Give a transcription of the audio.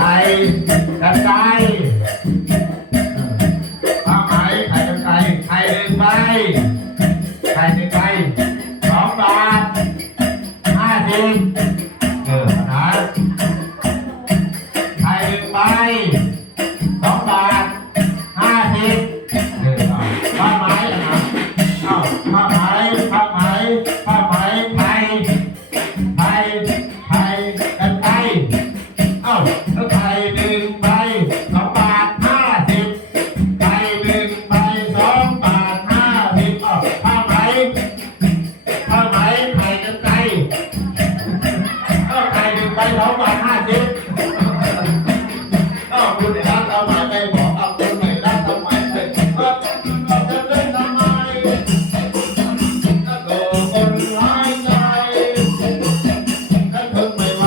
ไกันไก่ผ้าไหมไข่กันไก่ไข่หนึ่งใบไข่หนึ่งใบสองบาทห้าสิบเออนะไข่หนึ่งใบสองบาทห้าสิบ ใหม่ห้าสิาใม่ไอกเอาคนใมาใม่ไปก็จะเล่นทไมก็โดนหายใจก็ทนไม่ไหว